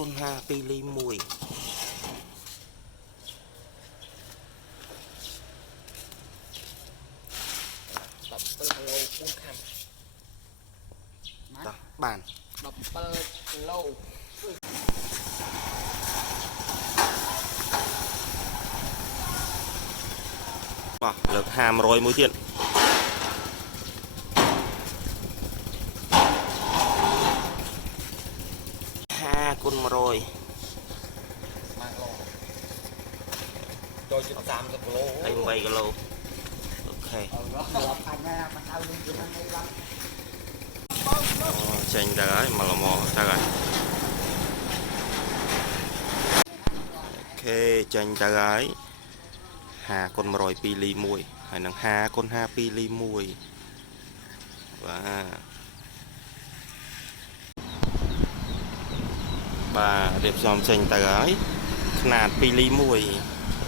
គុណ5 2 ly 1 តោះបាន17 គីឡូបាទលើក500មួយទៀត5 គុណ 100 ចូលជិត30 គីឡូ 28 គីឡូអូខេចេញទៅហើយមកល្មមទៅហើយអូខេចេញទៅហើយ5 គុណ 100 2 ly 1ហើយនឹង5 គុណ 5 2 ly 1បាទរៀបចំចេញទៅហើយຂະຫນາດ2 ly 1